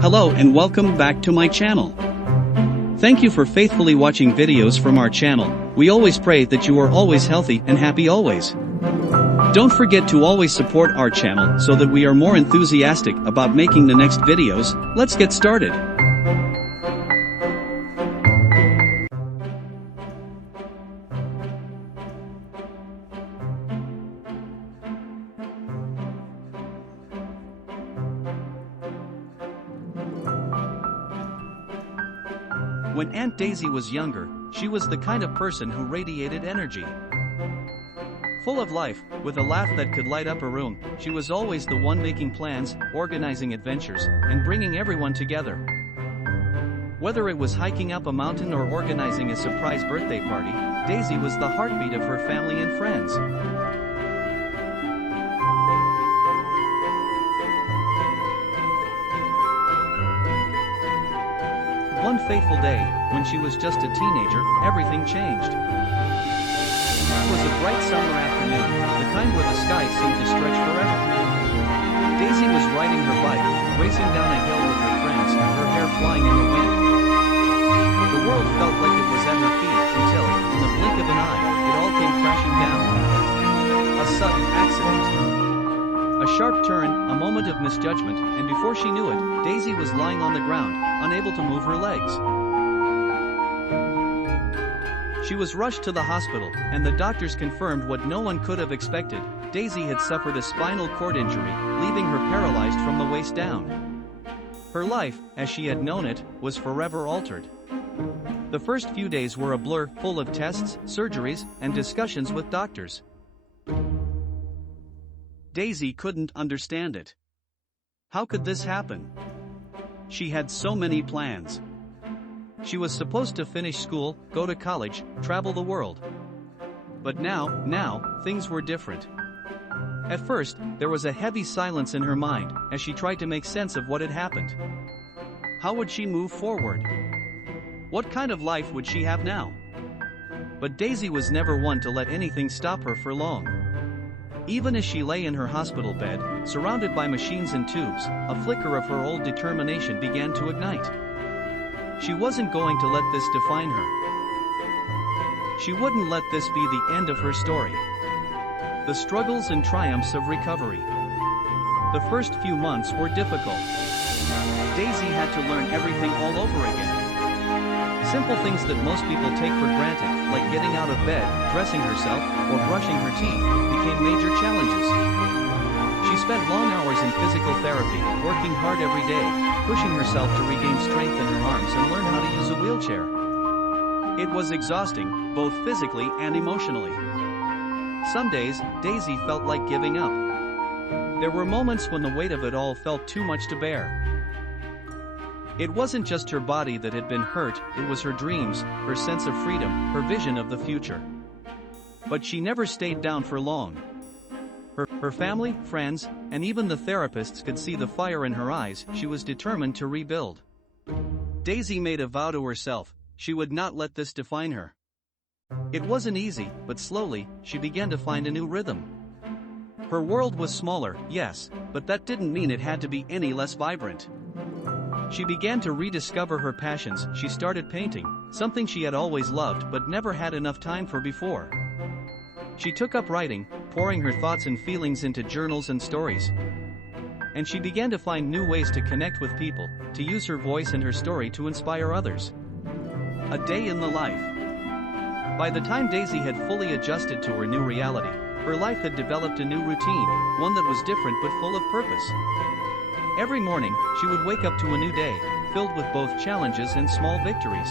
Hello and welcome back to my channel. Thank you for faithfully watching videos from our channel. We always pray that you are always healthy and happy always. Don't forget to always support our channel so that we are more enthusiastic about making the next videos. Let's get started. When Aunt Daisy was younger, she was the kind of person who radiated energy. Full of life, with a laugh that could light up a room, she was always the one making plans, organizing adventures, and bringing everyone together. Whether it was hiking up a mountain or organizing a surprise birthday party, Daisy was the heartbeat of her family and friends. One fateful day, when she was just a teenager, everything changed. It was a bright summer afternoon, the kind where the sky seemed to stretch forever. Daisy was riding her bike, racing down a hill with her friends, her hair flying in the wind. The world felt like it was at her feet until, in the blink of an eye, it all came crashing down. A sudden accident. A sharp turn, a moment of misjudgment, and before she knew it, Daisy was lying on the ground, unable to move her legs. She was rushed to the hospital, and the doctors confirmed what no one could have expected. Daisy had suffered a spinal cord injury, leaving her paralyzed from the waist down. Her life, as she had known it, was forever altered. The first few days were a blur, full of tests, surgeries, and discussions with doctors. Daisy couldn't understand it. How could this happen? She had so many plans. She was supposed to finish school, go to college, travel the world. But now, things were different. At first, there was a heavy silence in her mind, as she tried to make sense of what had happened. How would she move forward? What kind of life would she have now? But Daisy was never one to let anything stop her for long. Even as she lay in her hospital bed, surrounded by machines and tubes, a flicker of her old determination began to ignite. She wasn't going to let this define her. She wouldn't let this be the end of her story. The struggles and triumphs of recovery. The first few months were difficult. Daisy had to learn everything all over again. Simple things that most people take for granted, like getting out of bed, dressing herself, or brushing her teeth, became major challenges. She spent long hours in physical therapy, working hard every day, pushing herself to regain strength in her arms and learn how to use a wheelchair. It was exhausting, both physically and emotionally. Some days, Daisy felt like giving up. There were moments when the weight of it all felt too much to bear. It wasn't just her body that had been hurt, it was her dreams, her sense of freedom, her vision of the future. But she never stayed down for long. Her family, friends, and even the therapists could see the fire in her eyes. She was determined to rebuild. Daisy made a vow to herself, she would not let this define her. It wasn't easy, but slowly, she began to find a new rhythm. Her world was smaller, yes, but that didn't mean it had to be any less vibrant. She began to rediscover her passions. She started painting, something she had always loved but never had enough time for before. She took up writing, pouring her thoughts and feelings into journals and stories. And she began to find new ways to connect with people, to use her voice and her story to inspire others. A day in the life. By the time Daisy had fully adjusted to her new reality, her life had developed a new routine, one that was different but full of purpose. Every morning, she would wake up to a new day, filled with both challenges and small victories.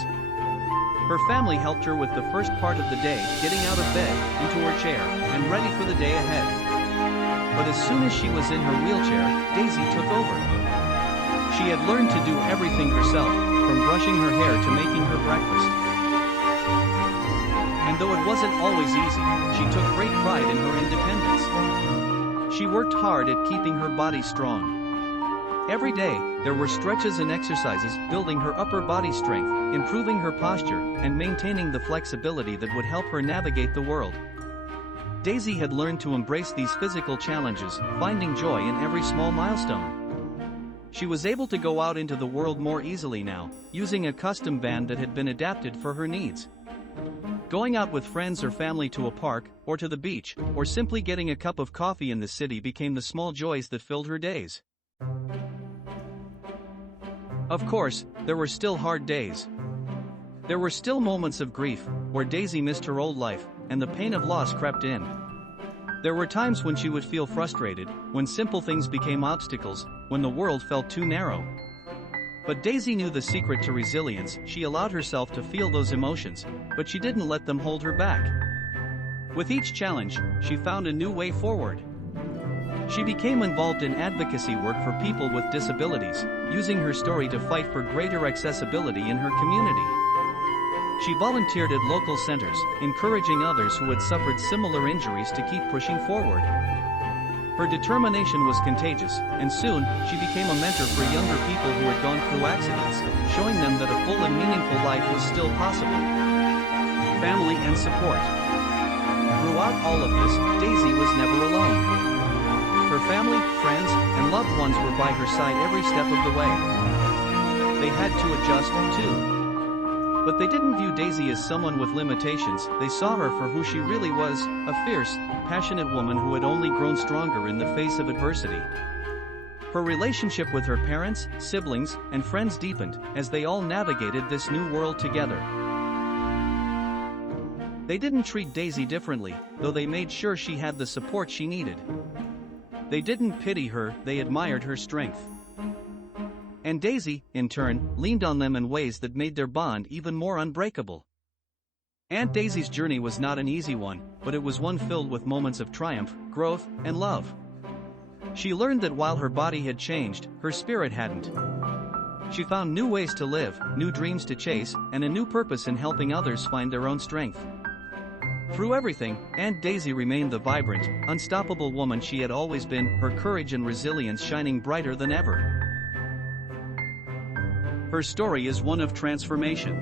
Her family helped her with the first part of the day, getting out of bed, into her chair, and ready for the day ahead. But as soon as she was in her wheelchair, Daisy took over. She had learned to do everything herself, from brushing her hair to making her breakfast. And though it wasn't always easy, she took great pride in her independence. She worked hard at keeping her body strong. Every day, there were stretches and exercises, building her upper body strength, improving her posture, and maintaining the flexibility that would help her navigate the world. Daisy had learned to embrace these physical challenges, finding joy in every small milestone. She was able to go out into the world more easily now, using a custom van that had been adapted for her needs. Going out with friends or family to a park, or to the beach, or simply getting a cup of coffee in the city became the small joys that filled her days. Of course, there were still hard days. There were still moments of grief, where Daisy missed her old life, and the pain of loss crept in. There were times when she would feel frustrated, when simple things became obstacles, when the world felt too narrow. But Daisy knew the secret to resilience. She allowed herself to feel those emotions, but she didn't let them hold her back. With each challenge, she found a new way forward. She became involved in advocacy work for people with disabilities, using her story to fight for greater accessibility in her community. She volunteered at local centers, encouraging others who had suffered similar injuries to keep pushing forward. Her determination was contagious, and soon, she became a mentor for younger people who had gone through accidents, showing them that a full and meaningful life was still possible. Family and support. Throughout all of this, Daisy was never alone. Her family, friends, and loved ones were by her side every step of the way. They had to adjust, too. But they didn't view Daisy as someone with limitations. They saw her for who she really was, a fierce, passionate woman who had only grown stronger in the face of adversity. Her relationship with her parents, siblings, and friends deepened as they all navigated this new world together. They didn't treat Daisy differently, though they made sure she had the support she needed. They didn't pity her, they admired her strength. And Daisy, in turn, leaned on them in ways that made their bond even more unbreakable. Aunt Daisy's journey was not an easy one, but it was one filled with moments of triumph, growth, and love. She learned that while her body had changed, her spirit hadn't. She found new ways to live, new dreams to chase, and a new purpose in helping others find their own strength. Through everything, Aunt Daisy remained the vibrant, unstoppable woman she had always been, her courage and resilience shining brighter than ever. Her story is one of transformation.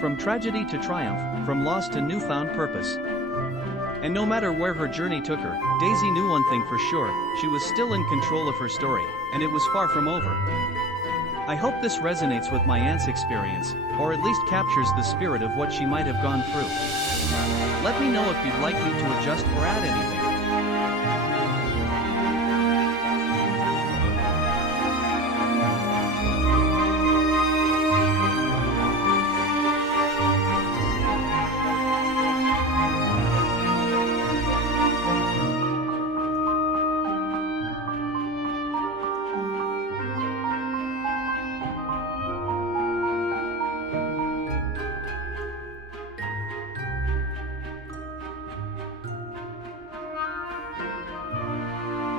From tragedy to triumph, from loss to newfound purpose. And no matter where her journey took her, Daisy knew one thing for sure: she was still in control of her story, and it was far from over. I hope this resonates with my aunt's experience, or at least captures the spirit of what she might have gone through. Let me know if you'd like me to adjust or add anything.